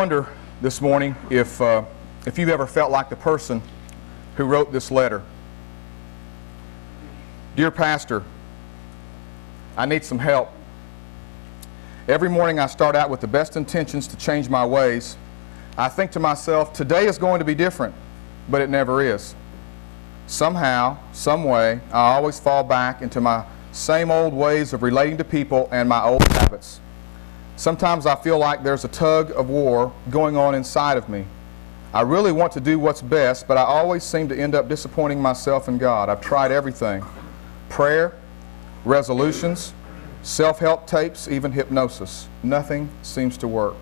wonder this morning if you've ever felt like the person who wrote this letter. Dear Pastor, I need some help. Every morning I start out with the best intentions to change my ways. I think to myself, today is going to be different, but it never is. Somehow, some way, I always fall back into my same old ways of relating to people and my old habits. Sometimes I feel like there's a tug of war going on inside of me. I really want to do what's best, but I always seem to end up disappointing myself and God. I've tried everything. Prayer, resolutions, self-help tapes, even hypnosis. Nothing seems to work.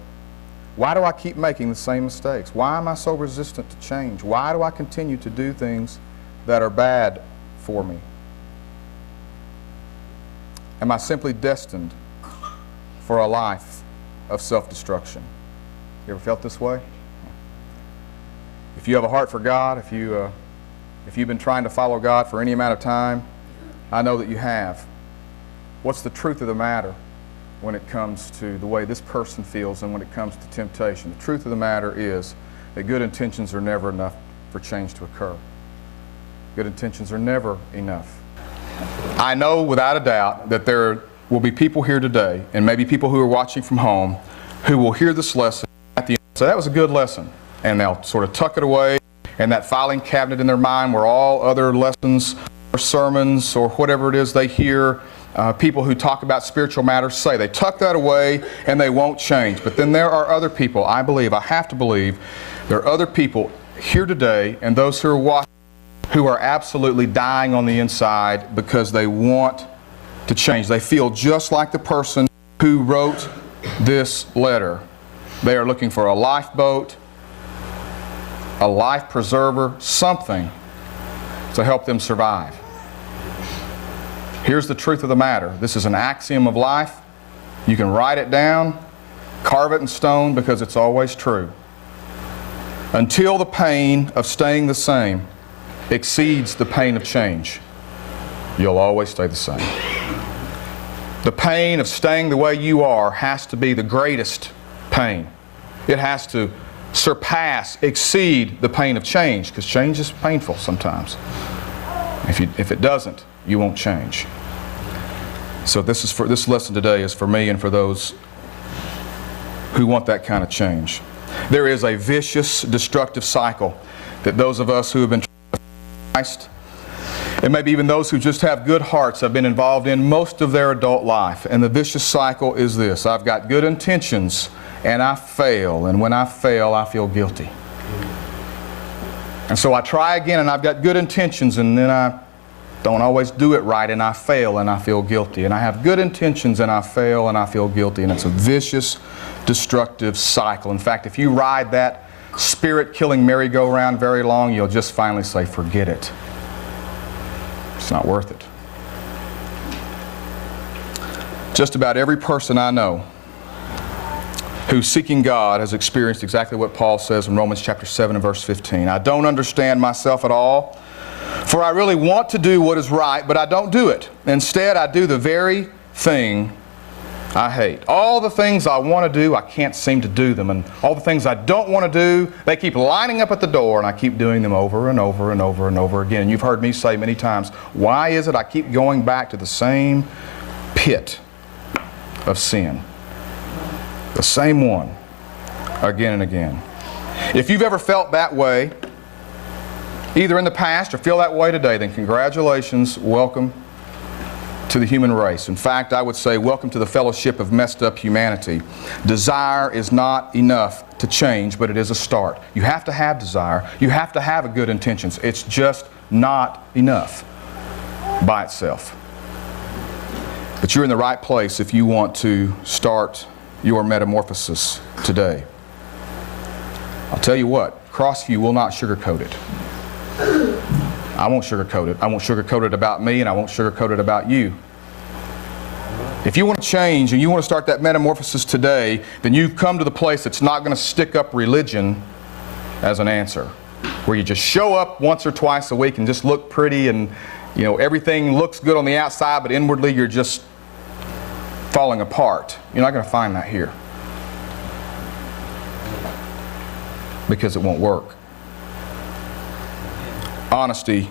Why do I keep making the same mistakes? Why am I so resistant to change? Why do I continue to do things that are bad for me? Am I simply destined for a life of self-destruction? You ever felt this way? If you have a heart for God, if you've been trying to follow God for any amount of time, I know that you have. What's the truth of the matter when it comes to the way this person feels and when it comes to temptation? The truth of the matter is that good intentions are never enough for change to occur. Good intentions are never enough. I know without a doubt that there will be people here today, and maybe people who are watching from home, who will hear this lesson at the end and say, that was a good lesson. And they'll sort of tuck it away in that filing cabinet in their mind where all other lessons or sermons or whatever it is they hear people who talk about spiritual matters say. They tuck that away and they won't change. But then there are other people, I have to believe, there are other people here today and those who are watching who are absolutely dying on the inside because they want to change. They feel just like the person who wrote this letter. They are looking for a lifeboat, a life preserver, something to help them survive. Here's the truth of the matter. This is an axiom of life. You can write it down, carve it in stone, because it's always true. Until the pain of staying the same exceeds the pain of change, you'll always stay the same. The pain of staying the way you are has to be the greatest pain. It has to surpass, exceed the pain of change, because change is painful sometimes. If it doesn't, you won't change. So this lesson today is for me and for those who want that kind of change. There is a vicious, destructive cycle that those of us who have been Christ, and maybe even those who just have good hearts, have been involved in most of their adult life. And the vicious cycle is this: I've got good intentions and I fail, and when I fail I feel guilty. And so I try again and I've got good intentions, and then I don't always do it right and I fail and I feel guilty. And I have good intentions and I fail and I feel guilty. And it's a vicious, destructive cycle. In fact, if you ride that spirit-killing merry-go-round very long, you'll just finally say, forget it. It's not worth it. Just about every person I know who's seeking God has experienced exactly what Paul says in Romans chapter 7 and verse 15. I don't understand myself at all, for I really want to do what is right, but I don't do it. Instead, I do the very thing I hate. All the things I want to do, I can't seem to do them. And all the things I don't want to do, they keep lining up at the door, and I keep doing them over and over and over and over again. And you've heard me say many times, why is it I keep going back to the same pit of sin? The same one, again and again. If you've ever felt that way, either in the past or feel that way today, then congratulations, welcome to the human race. In fact, I would say welcome to the fellowship of messed up humanity. Desire is not enough to change, but it is a start. You have to have desire. You have to have good intentions. It's just not enough by itself. But you're in the right place if you want to start your metamorphosis today. I'll tell you what, Crossview will not sugarcoat it. I won't sugarcoat it. I won't sugarcoat it about me, and I won't sugarcoat it about you. If you want to change and you want to start that metamorphosis today, then you've come to the place that's not going to stick up religion as an answer, where you just show up once or twice a week and just look pretty, and everything looks good on the outside, but inwardly you're just falling apart. You're not going to find that here. because it won't work. Honesty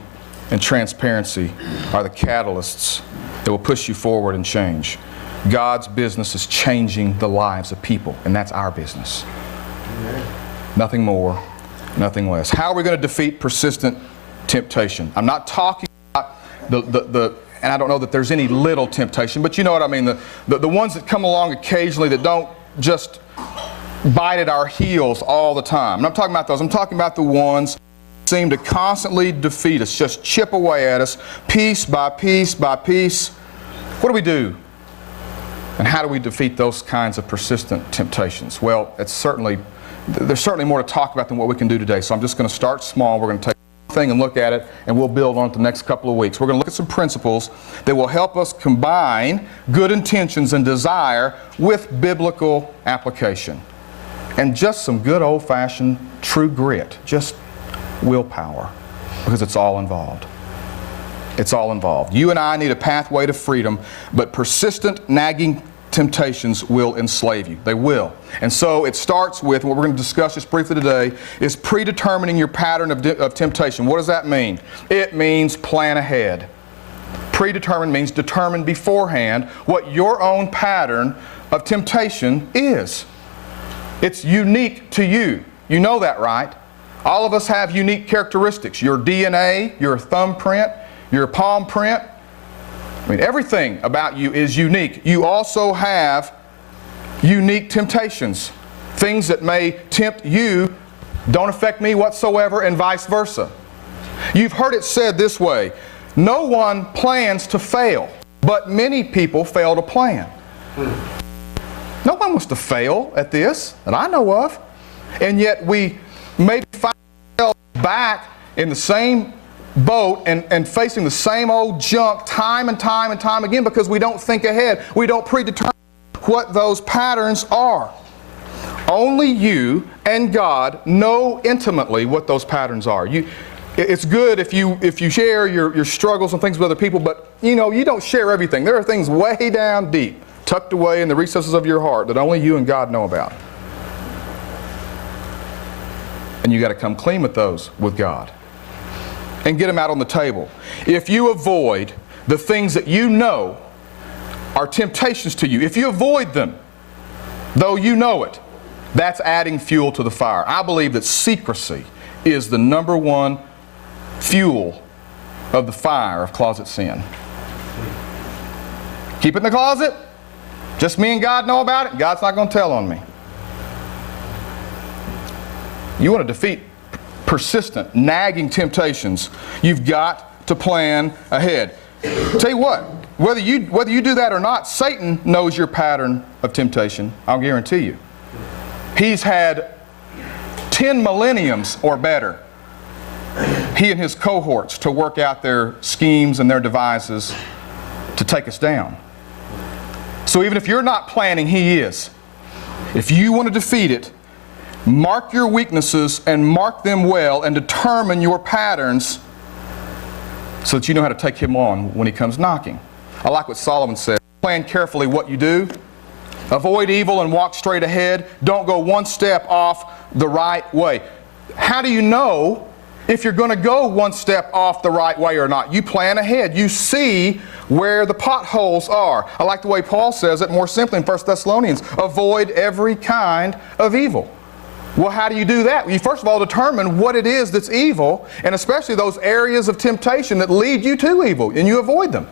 and transparency are the catalysts that will push you forward and change. God's business is changing the lives of people, and that's our business. Nothing more, nothing less. How are we going to defeat persistent temptation? I'm not talking about and I don't know that there's any little temptation, but you know what I mean, the ones that come along occasionally that don't just bite at our heels all the time. I'm not talking about those. I'm talking about the ones that seem to constantly defeat us, just chip away at us, piece by piece by piece. What do we do? And how do we defeat those kinds of persistent temptations? Well, there's certainly more to talk about than what we can do today. So I'm just going to start small. We're going to take thing and look at it, and we'll build on it the next couple of weeks. We're going to look at some principles that will help us combine good intentions and desire with biblical application. And just some good old-fashioned true grit, just willpower, because it's all involved. It's all involved. You and I need a pathway to freedom, but persistent, nagging temptations will enslave you. They will. And so it starts with, what we're going to discuss just briefly today, is predetermining your pattern of temptation. What does that mean? It means plan ahead. Predetermined means determine beforehand what your own pattern of temptation is. It's unique to you. You know that, right? All of us have unique characteristics. Your DNA, your thumbprint, your palm print. I mean, everything about you is unique. You also have unique temptations. Things that may tempt you don't affect me whatsoever, and vice versa. You've heard it said this way: no one plans to fail, but many people fail to plan. No one wants to fail at this that I know of. And yet we maybe find ourselves back in the same boat and facing the same old junk time and time and time again because we don't think ahead. We don't predetermine what those patterns are. Only you and God know intimately what those patterns are. It's good if you share your struggles and things with other people, but you don't share everything. There are things way down deep, tucked away in the recesses of your heart that only you and God know about. And you got to come clean with those with God and get them out on the table. If you avoid the things that you know are temptations to you, if you avoid them, though you know it, that's adding fuel to the fire. I believe that secrecy is the number one fuel of the fire of closet sin. Keep it in the closet. Just me and God know about it. God's not going to tell on me. You want to defeat persistent, nagging temptations, you've got to plan ahead. Tell you what, whether you do that or not, Satan knows your pattern of temptation, I'll guarantee you. He's had 10 millenniums or better, he and his cohorts, to work out their schemes and their devices to take us down. So even if you're not planning, he is. If you want to defeat it, mark your weaknesses and mark them well and determine your patterns so that you know how to take him on when he comes knocking. I like what Solomon said. Plan carefully what you do. Avoid evil and walk straight ahead. Don't go one step off the right way. How do you know if you're going to go one step off the right way or not? You plan ahead. You see where the potholes are. I like the way Paul says it more simply in 1 Thessalonians. Avoid every kind of evil. Well, how do you do that? You first of all determine what it is that's evil, and especially those areas of temptation that lead you to evil, and you avoid them.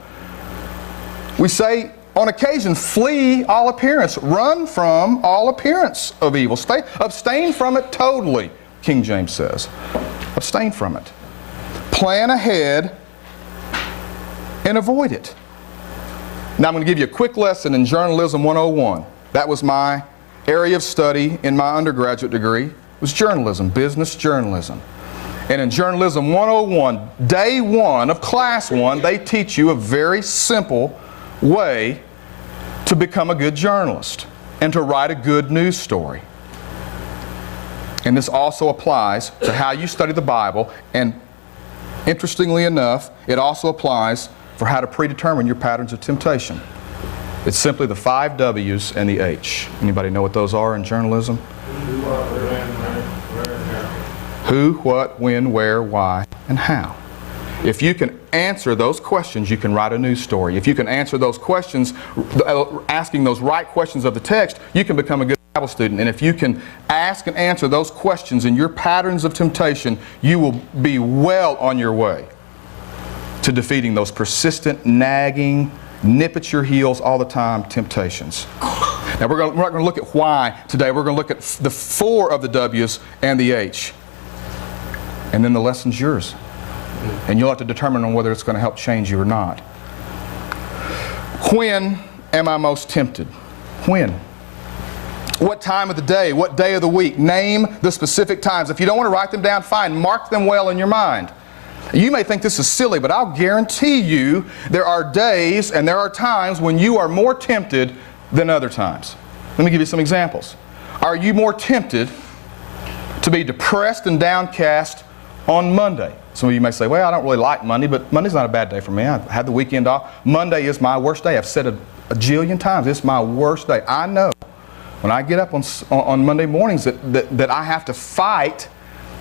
We say on occasion, flee all appearance. Run from all appearance of evil. Abstain from it totally, King James says. Abstain from it. Plan ahead and avoid it. Now I'm going to give you a quick lesson in Journalism 101. That was my area of study in my undergraduate degree, was journalism, business journalism. And in Journalism 101, day one of class one, they teach you a very simple way to become a good journalist and to write a good news story. And this also applies to how you study the Bible, and interestingly enough, it also applies for how to predetermine your patterns of temptation. It's simply the 5 W's and the H. Anybody know what those are in journalism? Who, what, when, where, why, and how. If you can answer those questions, you can write a news story. If you can answer those questions, asking those right questions of the text, you can become a good Bible student. And if you can ask and answer those questions in your patterns of temptation, you will be well on your way to defeating those persistent, nagging, nip at your heels all the time temptations. Now we're not going to look at why today. We're going to look at the 4 of the W's and the H. And then the lesson's yours. And you'll have to determine on whether it's going to help change you or not. When am I most tempted? When? What time of the day? What day of the week? Name the specific times. If you don't want to write them down, fine. Mark them well in your mind. You may think this is silly, but I'll guarantee you there are days and there are times when you are more tempted than other times. Let me give you some examples. Are you more tempted to be depressed and downcast on Monday? Some of you may say, well, I don't really like Monday, but Monday's not a bad day for me. I had the weekend off. Monday is my worst day. I've said it a jillion times. It's my worst day. I know when I get up on Monday mornings that I have to fight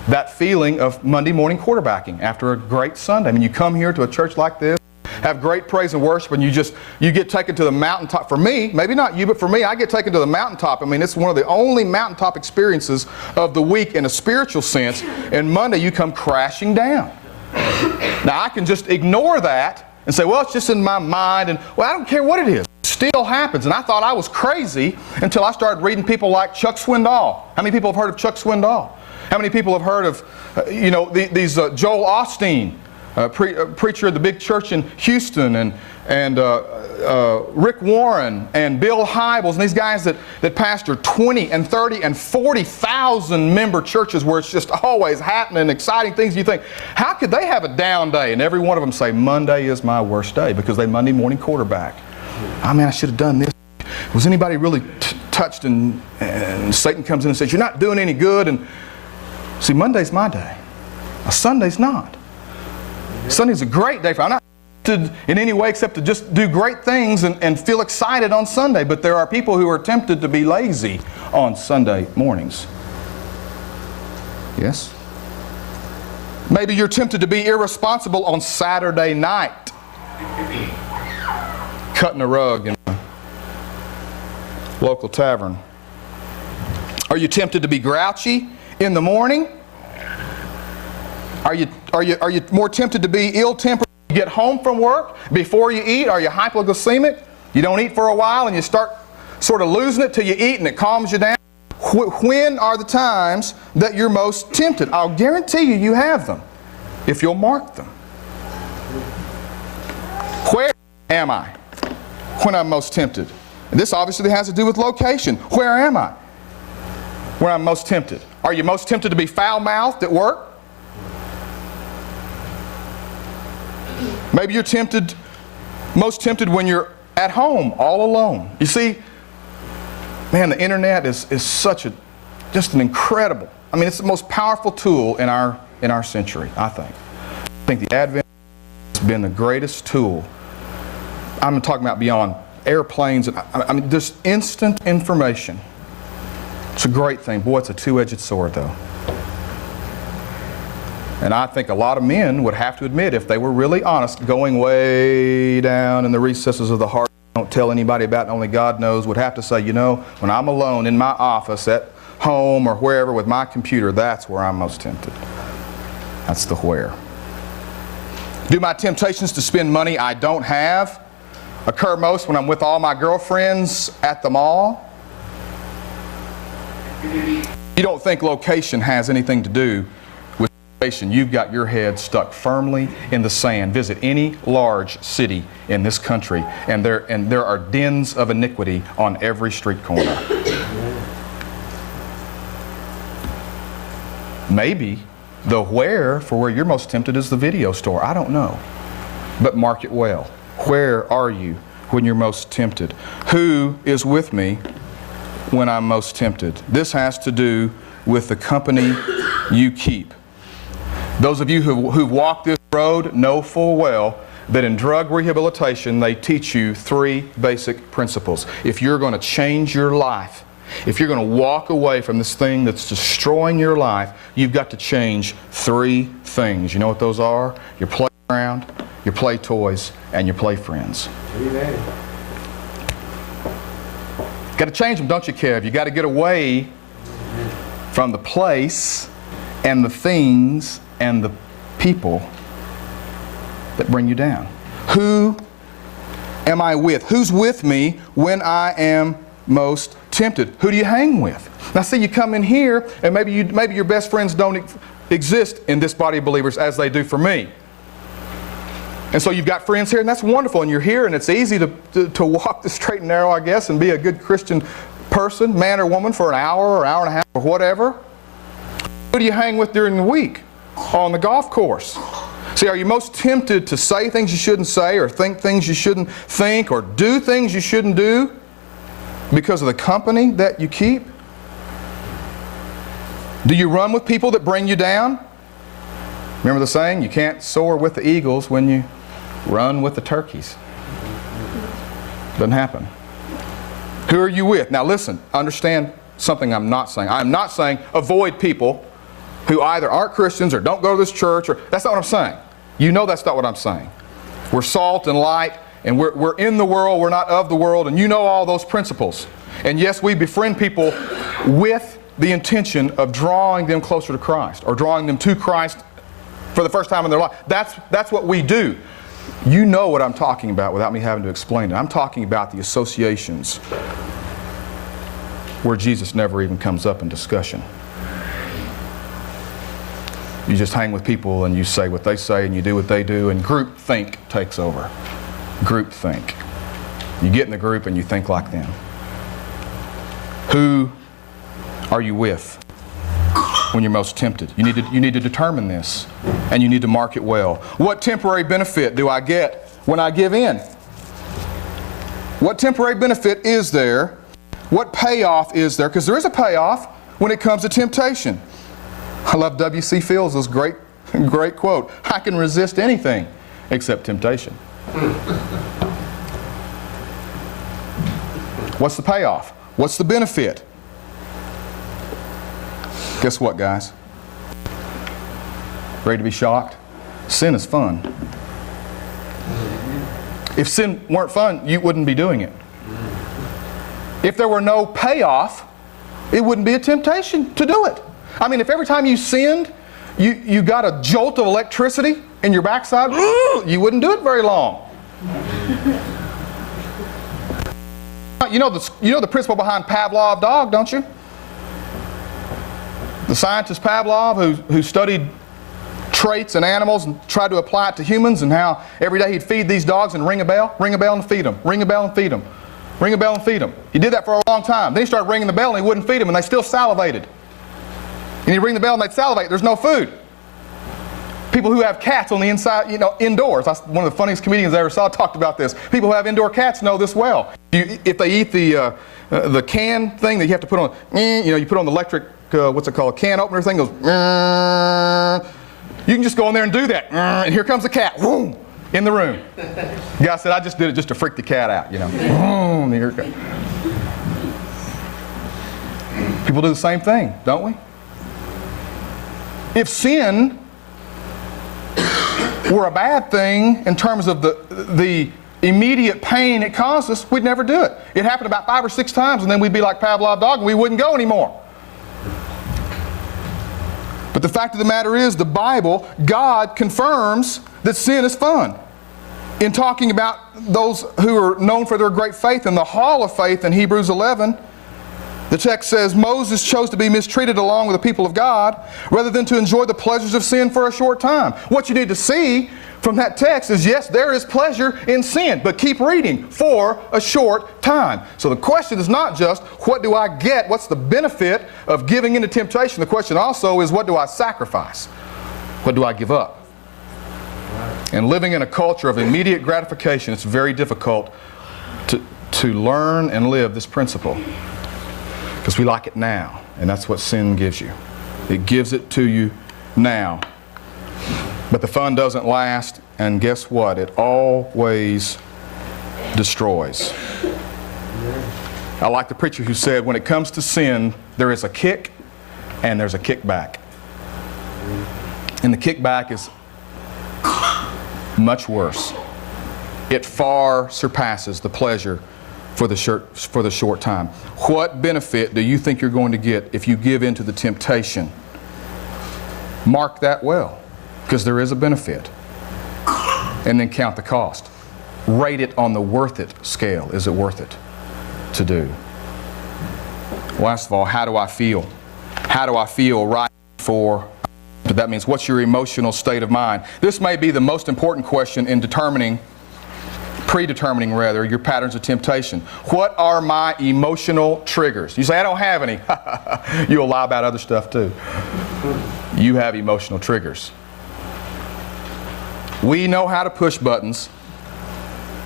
that feeling of Monday morning quarterbacking after a great Sunday. I mean, you come here to a church like this, have great praise and worship, and you get taken to the mountaintop. For me, maybe not you, but for me, I get taken to the mountaintop. I mean, it's one of the only mountaintop experiences of the week in a spiritual sense, and Monday you come crashing down. Now, I can just ignore that and say, well, it's just in my mind, and well, I don't care what it is. It still happens, and I thought I was crazy until I started reading people like Chuck Swindoll. How many people have heard of Chuck Swindoll? How many people have heard of, these Joel Osteen, preacher of the big church in Houston, and Rick Warren and Bill Hybels, and these guys that pastor 20 and 30 and 40,000 member churches where it's just always happening, exciting things. You think, how could they have a down day? And every one of them say, Monday is my worst day, because they Monday morning quarterback. I mean, I should have done this. Was anybody really touched? And Satan comes in and says, you're not doing any good. And see, Monday's my day. Sunday's not. Sunday's a great day for me. I'm not tempted in any way except to just do great things and feel excited on Sunday. But there are people who are tempted to be lazy on Sunday mornings. Yes? Maybe you're tempted to be irresponsible on Saturday night. Cutting a rug in a local tavern. Are you tempted to be grouchy in the morning? Are you more tempted to be ill-tempered when you get home from work? Before you eat, are you hypoglycemic? You don't eat for a while and you start sort of losing it till you eat and it calms you down? When are the times that you're most tempted? I'll guarantee you have them if you'll mark them. Where am I when I'm most tempted? And this obviously has to do with location. Where am I when I'm most tempted? Are you most tempted to be foul-mouthed at work? Maybe you're most tempted when you're at home all alone. You see, man, the internet is just an incredible, I mean, it's the most powerful tool in our century, I think. I think the advent has been the greatest tool. I'm talking about beyond airplanes. I mean, there's instant information. It's a great thing. Boy, it's a two-edged sword, though. And I think a lot of men would have to admit, if they were really honest, going way down in the recesses of the heart, don't tell anybody about it, only God knows, would have to say, you know, when I'm alone in my office, at home or wherever with my computer, that's where I'm most tempted. That's the where. Do my temptations to spend money I don't have occur most when I'm with all my girlfriends at the mall? You don't think location has anything to do with location. You've got your head stuck firmly in the sand. Visit any large city in this country, and there are dens of iniquity on every street corner. Maybe the where for where you're most tempted is the video store. I don't know. But mark it well. Where are you when you're most tempted? Who is with me when I'm most tempted? This has to do with the company you keep. Those of you who've walked this road know full well that in drug rehabilitation they teach you three basic principles. If you're going to change your life, If you're going to walk away from this thing that's destroying your life, you've got to change 3 things. You know what those are? Your playground, your play toys, and your play friends. Amen. Got to change them, don't you, Kev? You got to get away from the place and the things and the people that bring you down. Who am I with? Who's with me when I am most tempted? Who do you hang with? Now see, you come in here and maybe your best friends don't exist in this body of believers as they do for me. And so you've got friends here, and that's wonderful, and you're here, and it's easy to walk the straight and narrow, I guess, and be a good Christian person, man or woman, for an hour or hour and a half or whatever. Who do you hang with during the week? On the golf course. See, are you most tempted to say things you shouldn't say, or think things you shouldn't think, or do things you shouldn't do because of the company that you keep? Do you run with people that bring you down? Remember the saying, you can't soar with the eagles when you run with the turkeys. Doesn't happen. Who are you with? Now listen, understand something I'm not saying. I'm not saying avoid people who either aren't Christians or don't go to this church. That's not what I'm saying. You know that's not what I'm saying. We're salt and light, and we're in the world, we're not of the world, and you know all those principles. And yes, we befriend people with the intention of drawing them closer to Christ, or drawing them to Christ for the first time in their life. That's what we do. You know what I'm talking about without me having to explain it. I'm talking about the associations where Jesus never even comes up in discussion. You just hang with people and you say what they say and you do what they do, and group think takes over. Group think. You get in the group and you think like them. Who are you with when you're most tempted? You need to determine this, and you need to mark it well. What temporary benefit do I get when I give in? What temporary benefit is there? What payoff is there? Because there is a payoff when it comes to temptation. I love W.C. Fields' great quote, I can resist anything except temptation. What's the payoff? What's the benefit? Guess what, guys? Ready to be shocked? Sin is fun. If sin weren't fun, you wouldn't be doing it. If there were no payoff, it wouldn't be a temptation to do it. I mean, if every time you sinned, you got a jolt of electricity in your backside, you wouldn't do it very long. You know the principle behind Pavlov dog, don't you? The scientist Pavlov who studied traits in animals and tried to apply it to humans, and how every day he'd feed these dogs and ring a bell and feed them, ring a bell and feed them, ring a bell and feed them. He did that for a long time. Then he started ringing the bell and he wouldn't feed them, and they still salivated. And he'd ring the bell and they'd salivate. There's no food. People who have cats on the inside, indoors. One of the funniest comedians I ever saw talked about this. People who have indoor cats know this well. If they eat the can thing that you have to put on, you put on the electric, what's it called, can opener thing, goes, you can just go in there and do that. And here comes the cat, whoom, in the room. The guy said, I just did it just to freak the cat out, Boom, here it goes. People do the same thing, don't we? If sin were a bad thing in terms of the immediate pain it caused us, we'd never do it. It happened about 5 or 6 times, and then we'd be like Pavlov dog and we wouldn't go anymore. But the fact of the matter is, the Bible, God confirms that sin is fun. In talking about those who are known for their great faith in the hall of faith in Hebrews 11, the text says, Moses chose to be mistreated along with the people of God rather than to enjoy the pleasures of sin for a short time. What you need to see from that text is, yes, there is pleasure in sin, but keep reading, for a short time. So the question is not just, what do I get? What's the benefit of giving into temptation? The question also is, what do I sacrifice? What do I give up? And living in a culture of immediate gratification, it's very difficult to learn and live this principle. Because we like it now, and that's what sin gives you. It gives it to you now. But the fun doesn't last, and guess what? It always destroys. I like the preacher who said, when it comes to sin, there is a kick and there's a kickback. And the kickback is much worse. It far surpasses the pleasure for the short time. What benefit do you think you're going to get if you give in to the temptation? Mark that well, because there is a benefit. And then count the cost. Rate it on the worth it scale. Is it worth it to do? Last of all, how do I feel? How do I feel right before? But that means, what's your emotional state of mind? This may be the most important question in predetermining your patterns of temptation. What are my emotional triggers? You say, I don't have any. You'll lie about other stuff too. You have emotional triggers. We know how to push buttons,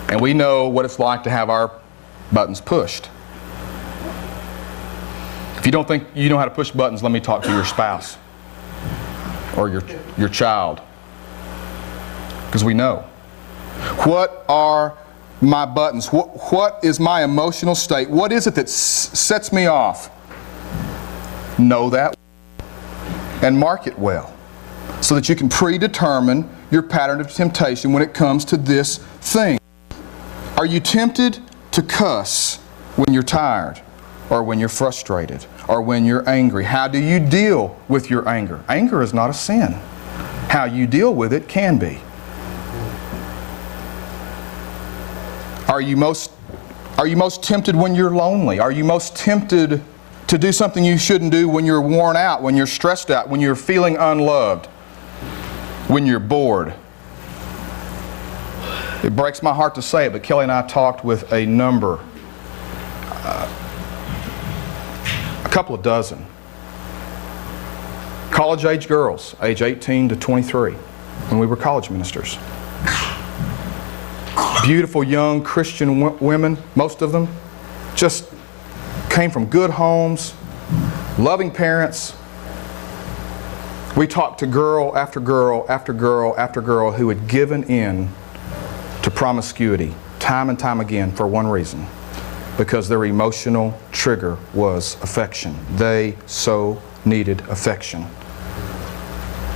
and we know what it's like to have our buttons pushed. If you don't think you know how to push buttons, let me talk to your spouse or your child, because we know. What are my buttons? What is my emotional state? What is it that sets me off? Know that and mark it well, so that you can predetermine your pattern of temptation when it comes to this thing. Are you tempted to cuss when you're tired, or when you're frustrated, or when you're angry? How do you deal with your anger? Anger is not a sin. How you deal with it can be. Are you most tempted when you're lonely? Are you most tempted to do something you shouldn't do when you're worn out, when you're stressed out, when you're feeling unloved, when you're bored? It breaks my heart to say it, but Kelly and I talked with a number, a couple of dozen, college-age girls, age 18 to 23, when we were college ministers. Beautiful young Christian women, most of them, just came from good homes, loving parents. We talked to girl after girl after girl after girl who had given in to promiscuity time and time again for one reason: because their emotional trigger was affection. They so needed affection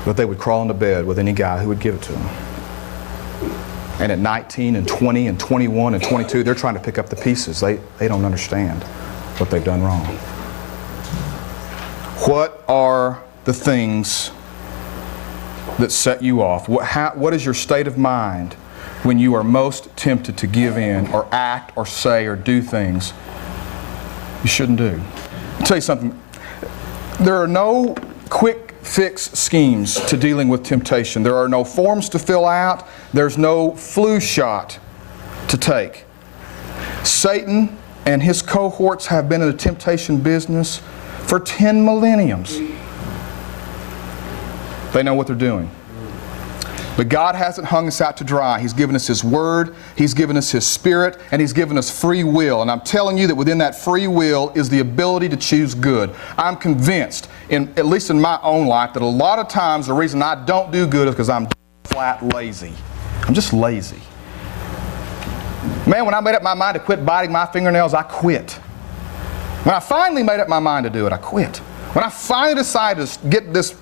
that they would crawl into bed with any guy who would give it to them. And at 19 and 20 and 21 and 22, they're trying to pick up the pieces. They don't understand what they've done wrong. What are the things that set you off? What is your state of mind when you are most tempted to give in, or act, or say, or do things you shouldn't do? I'll tell you something. There are no quick fix schemes to dealing with temptation. There are no forms to fill out. There's no flu shot to take. Satan and his cohorts have been in the temptation business for 10 millenniums. They know what they're doing. But God hasn't hung us out to dry. He's given us His Word, He's given us His Spirit, and He's given us free will. And I'm telling you that within that free will is the ability to choose good. I'm convinced, at least in my own life, that a lot of times the reason I don't do good is because I'm flat lazy. I'm just lazy. Man, when I made up my mind to quit biting my fingernails, I quit. When I finally made up my mind to do it, I quit. When I finally decided to get this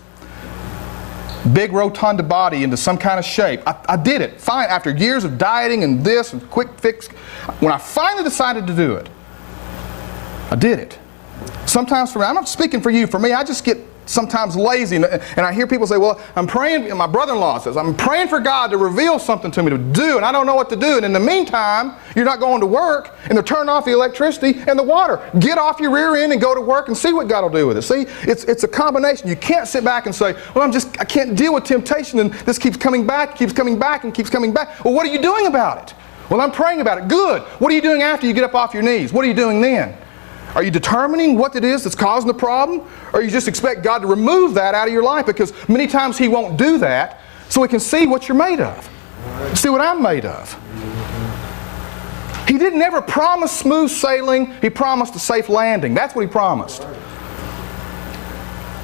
big rotund body into some kind of shape, I did it. Fine. After years of dieting and this and quick fix, when I finally decided to do it, I did it. Sometimes for me, I'm not speaking for you, for me, I just get sometimes lazy, and I hear people say, well, I'm praying, and my brother-in-law says, I'm praying for God to reveal something to me to do, and I don't know what to do. And in the meantime, you're not going to work, and they're turning off the electricity and the water. Get off your rear end and go to work and see what God will do with it. See, it's a combination. You can't sit back and say, well, I can't deal with temptation, and this keeps coming back, keeps coming back, and keeps coming back. Well, what are you doing about it? Well, I'm praying about it. Good. What are you doing after you get up off your knees? What are you doing then? Are you determining what it is that's causing the problem? Or you just expect God to remove that out of your life? Because many times He won't do that so He can see what you're made of. See what I'm made of. He didn't ever promise smooth sailing. He promised a safe landing. That's what He promised.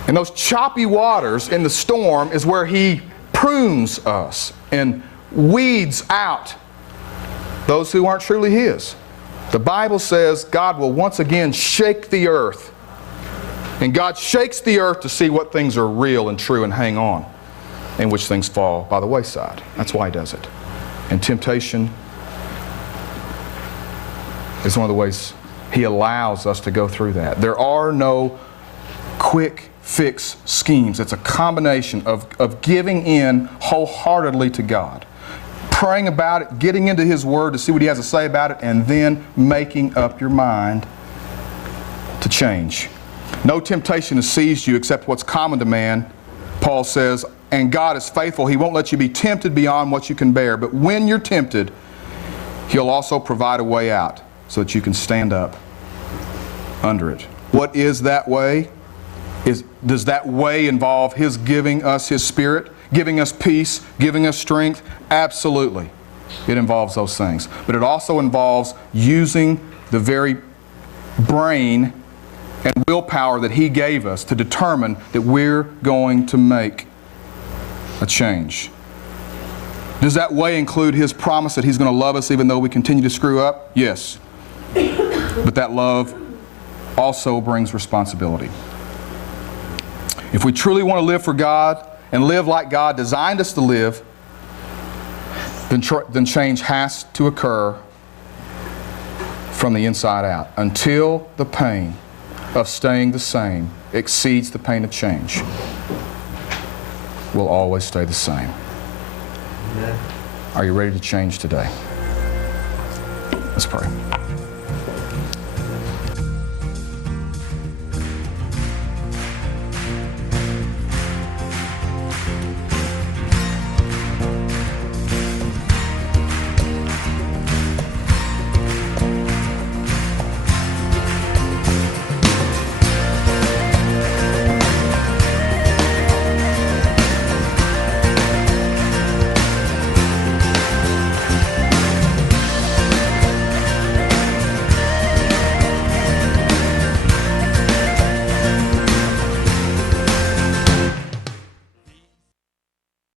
And those choppy waters in the storm is where He prunes us and weeds out those who aren't truly His. The Bible says God will once again shake the earth. And God shakes the earth to see what things are real and true and hang on, and which things fall by the wayside. That's why He does it. And temptation is one of the ways He allows us to go through that. There are no quick fix schemes. It's a combination of giving in wholeheartedly to God, praying about it, getting into His Word to see what He has to say about it, and then making up your mind to change. No temptation has seized you except what's common to man, Paul says, and God is faithful. He won't let you be tempted beyond what you can bear. But when you're tempted, He'll also provide a way out so that you can stand up under it. What is that way? Does that way involve His giving us His Spirit, giving us peace, giving us strength? Absolutely. It involves those things. But it also involves using the very brain and willpower that He gave us to determine that we're going to make a change. Does that way include His promise that He's going to love us even though we continue to screw up? Yes. But that love also brings responsibility. If we truly want to live for God and live like God designed us to live, then change has to occur from the inside out until the pain of staying the same exceeds the pain of change. We'll always stay the same. Amen. Are you ready to change today? Let's pray.